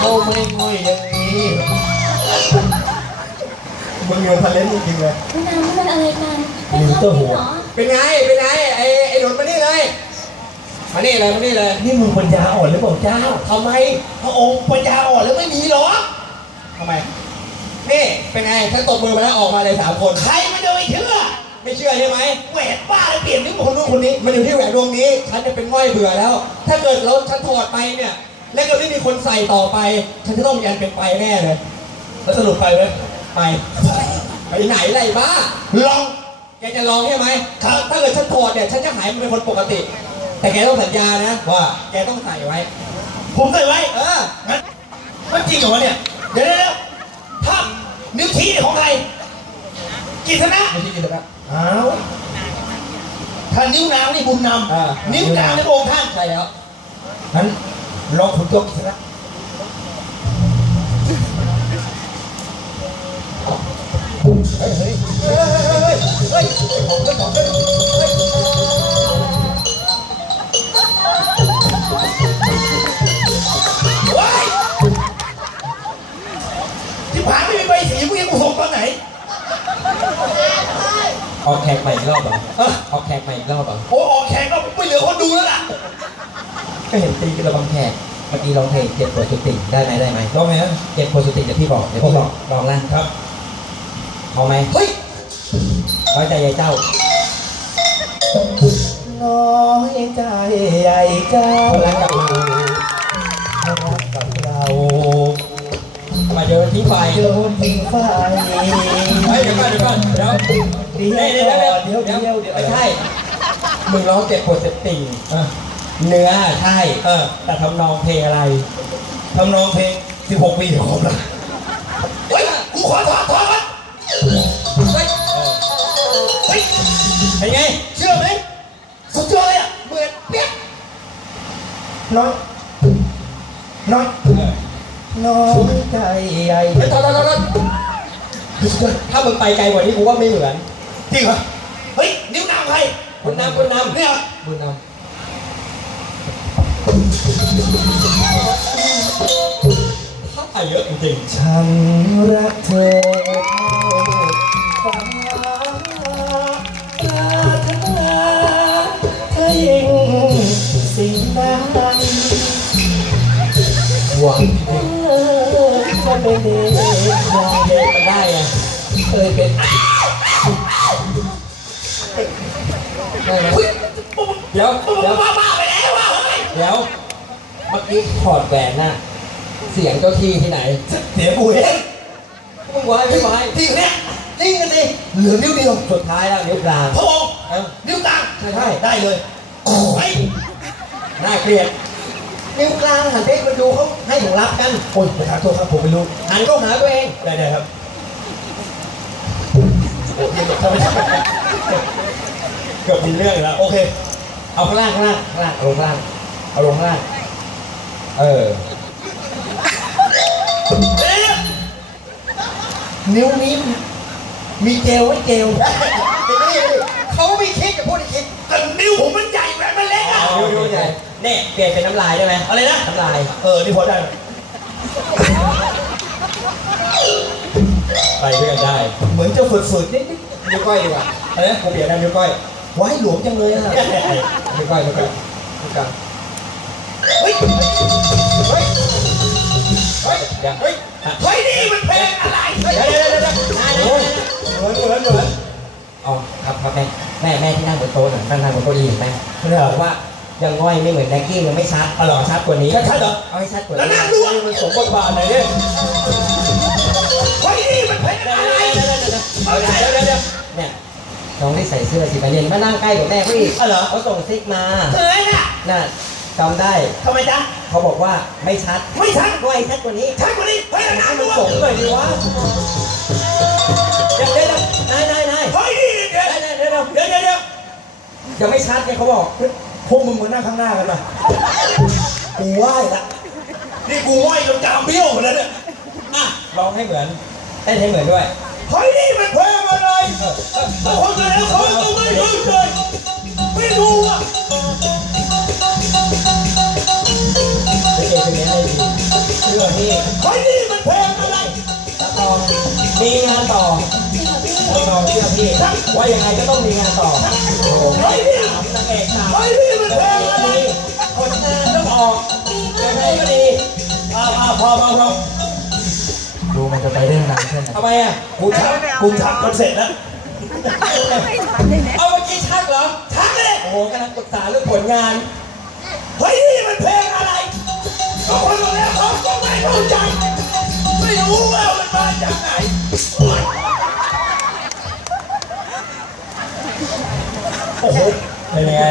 เขาไม่ง่อยอย่างนี้มึงโยนทะเลนจริงๆเลยพี่น้ำมันอะไรกันเป็นหนูคเต้านหูเหรอเป็นไง เป็นไง ไอ้ไอ้หนุนมานี่เลย มานี่เลย มานี่เลย นี่มึงปัญญาอ่อนหรือเปล่าเจ้าทำไมพระองค์ปัญญาอ่อนแล้วไม่มีหรอทำไม นี่ เป็นไงฉันตบมือมาแล้วออกมาเลยสามคน ใครไม่ได้ไปเชื่อ ไม่เชื่อใช่ไหมแหวนบ้าเลยเปลี่ยนนึกว่าคนนู้นคนนี้ มันอยู่ที่แหวนดวงนี้ ฉันจะเป็นง่อยเบื่อแล้ว ถ้าเกิดเราฉันถอดไปเนี่ย แล้วก็ไม่มีคนใส่ต่อไป ฉันจะต้องมีอันเป็นไปแน่เลยแล้วสรุปไปไหมไปไปไหนไรบ้าลองแกจะลองใช่ไหมครับถ้าเกิดฉันถอดเนี่ยฉันจะหายมาเป็นคนปกติ แต่แกต้องสัญญานะว่าแกต้องใส่ไว้ ผมใส่ไว้เอองั้นมันจริงเหรอวะเนี่ยเดี๋ยวเดี๋ยวเดี๋ยวถ้านิ้วชี้เนี่ยของใครกิษณะไม่ใช่กินนะครับอ้าวถ้านิ้วนางนี่บุญนอ่าำนิ้วกลางนี่พระองค์ท่านใช่แล้วงั้น ลองขุนยกกิษณะเฮ้ยเฮ้ยเฮ้ยเฮ้ยเฮ้ยของเจ้าของเจ้าเฮ้ยเฮ้ยที่ผ่านไม่มีใบสีมึงยังกูส่งตอนไหนออกแขกใหม่อีกรอบเหรอเออออกแขกใหม่อีกรอบเหรอโอ้ออกแข่งก็ไม่เหลือคนดูแล้วล่ะ ก็เห็นตีกันระบังแขกเมื่อกี้ร้องเพลงเจ็บปวดสุดติ่งได้ไหมได้ไหมลองไงฮะเจ็บปวดสุดติ่งเดี๋ยวพี่บอกเดี๋ยวพี่บอกลองล่ะครับเอาไหมเฮ้ยไว้ใจยายเจ้าน้อยใจใหญ่เจ้าคนรักกับเรารักกับเราทำไมเจอทิ้งไฟโดนทิ้งไฟเฮ้ยเดี๋ยวก่อนเดี๋ยวก่อนเดี๋ยวเดี๋ยวเดี๋ยวเดี๋ยวเดี๋ยวเดี๋ยวเดี๋ยวเดี๋ยวไม่ใช่มึงร้องเจ็บปวดเจ็บติ่งอะ เนื้อใช่เออ แต่ทำนองเพลงอะไรทำนองเพลง 16 ปีของผมละเฮ้ยกูขอถอดถอดมันเฮ้ยเฮ้ยเป็นไง เชื่อไหมสุดยอดเลยอะเหมือนเปี้ยะน้อยน้อยน้อยใจใหญ่เฮ้ยทอดทอดทอดทอดถ้ามึงไปไกลกว่านี้กูว่าไม่เหมือน จริงเหรอ เฮ้ย นิ้วนางใครคุณนำคุณนำเนี่ยเหรอบุญนำาไปเยอะจริงฉันรักเธอฟ้าปรารถนาเธอยิ่งสิ่งใดๆหวังเธอก็ไม่ได้มองเพลงมันได้ไงเคยเป็นได้ไหมเฮ้ยเดี๋ยวมึงเดี๋ยวบ้าบ้าไปแล้วว่ะเฮ้ยเดี๋ยวเมื่อกี้ถอดแหวนน่ะ เสียงเจ้าที่ที่ไหนเสียกูเองมึงไว้ไม่ไว้จริงเนี่ยจริงกันดิเหลือนิ้วเดียวสุดท้ายแล้วนิ้วกลางพระองค์เอ้านิ้วกลางใช่ใช่ได้เลยโอ้ยน่าเกลียดนิ้วกลางหันไปมาดูเขาให้ของรับกันโอ้ยประธานโทษครับผมไม่รู้หันเข้าหาตัวเองได้ได้ครับโอ้ยทำไมเกือบมีเรื่องแล้วโอเค เอาข้างล่างข้างล่างข้างล่างเอาลงข้างล่างเอาลงข้างล่างเออ เอ๊ะนิ้วนี้มีเจลไว้เจลเขาไม่คิดจะพูดให้คิดแต่นิ้วผมมันใหญ่แหวนมันเล็กอะดูดูใหญ่เนี่ยเปลี่ยนเป็นน้ำลายได้ไหมอะไรนะน้ำลาย เออ นี่พอได้ไหมไปด้วยกันได้ เหมือนจะฝืดๆนิดนิ้วก้อยดีกว่าๆอะไรนะกูเปลี่ยนได้นิ้วก้อยไว้หลวมจังเลยอะนิ้วก้อยนิ้วก้อยนิ้วกลางเฮ้ยเฮ้ยเฮ้ยเดี๋ ยวเฮ้ยเฮ้ยนี่มันเพลงอะไรเดี๋ยวเดี๋ยวเดี๋ยวเดี๋ยวโอ้ยเหมือนเหมือนเหมือนอ๋อครับครับแม่แม่แม่ที่นั่งบนโต๊ะน่ะนั่งนั่งบนโต๊ะดีเห็นไหมไม่ได้เหรบออกว่ายังง่อยไม่เหมือนแดกกี้ยังไม่ชัดอ๋อเหรอชัดกว่านี้ชัดๆเหรอเอาให้ชัดกว่าแล้วนี้นั่งดูอะมันสมบทบาทหน่อยดิเฮ้ยนี่มันเพลงอะไรเดี๋ยวเดี๋ยวเดี๋ยวเดี๋ยวเดี๋ยวเดี๋ยวเนี่ยน้องที่ใส่เสื้อสีไปเรียนมานั่งใกล้กับแม่เขาอีกอ๋อเหรอเขาส่งซิกมาเธอน่ะน่ะ จำได้ ทำไมจ๊ะ เขาบอกว่าไม่ชัดไม่ชัดง่อยชัดกว่านี้ชัดกว่านี้เฮ้ยให้นั่งมัดูนอะสมหน่อยดีวะเดี๋ยวเดี๋ยวเดี๋ยวนายนายนายเฮ้ยนี่เดี๋ยวนายนายเดี๋ยวเดี๋ยวเดี๋ยวเดี๋ยวเดี๋ยวจะไม่ชัดไงเขาบอกพวกมึงมานั่งข้างหน้ากันป่ะกูไหว้ละนี่กูไหว้จนจามเบี้ยวหมดแล้วเนี่ยอะร้องให้เหมือนเต้นให้เหมือนด้วยเฮ้ยนี่มันเพลงอะไรโอ้โหแสดงเขาต้องไม่รู้เลยไม่รู้อะ ลิเกคือเน้นให้ดีเชื่อพี่เฮ้ยนี่มันเพลงอะไรตะทองมีงานต่อจริงเหรอตะทองเชื่อพี่ว่ายังไงก็ต้องมีงานต่อโอ้โหเฮ้ยนี่ถามนางเอกสาวเฮ้ยนี่มันเพลงอะไรคนงานต้องออกดียัมางไงก็ดีอ้าวอ้าวพอพอพอดูมันจะไปได้นานแค่ไหนทำไมอะกูชักกูชักคอนเซ็ปต์แล้วเอาเมื่อกี้ชักเหรอชักเลยโอ้โหกำลังปรึกษาเรื่องผลงาน มันมาจากไหนโอ้โหเป็นยังไง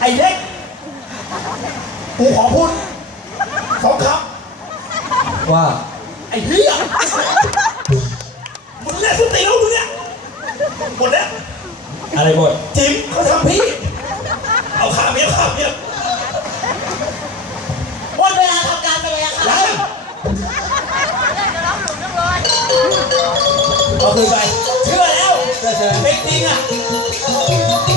ไอ้เล็กกูขอพูดสองคว่าำไอ้เหี้ยมึงเล่นสติแล้วมึงเนี่ยหมดแล้ว อะไรหมด จิ๋มเขาทำพี่ เอาขาเมียขาเมียห เอาคืนไปเชื่อแล้วเชื่อเชื่อเป็นจริงอะ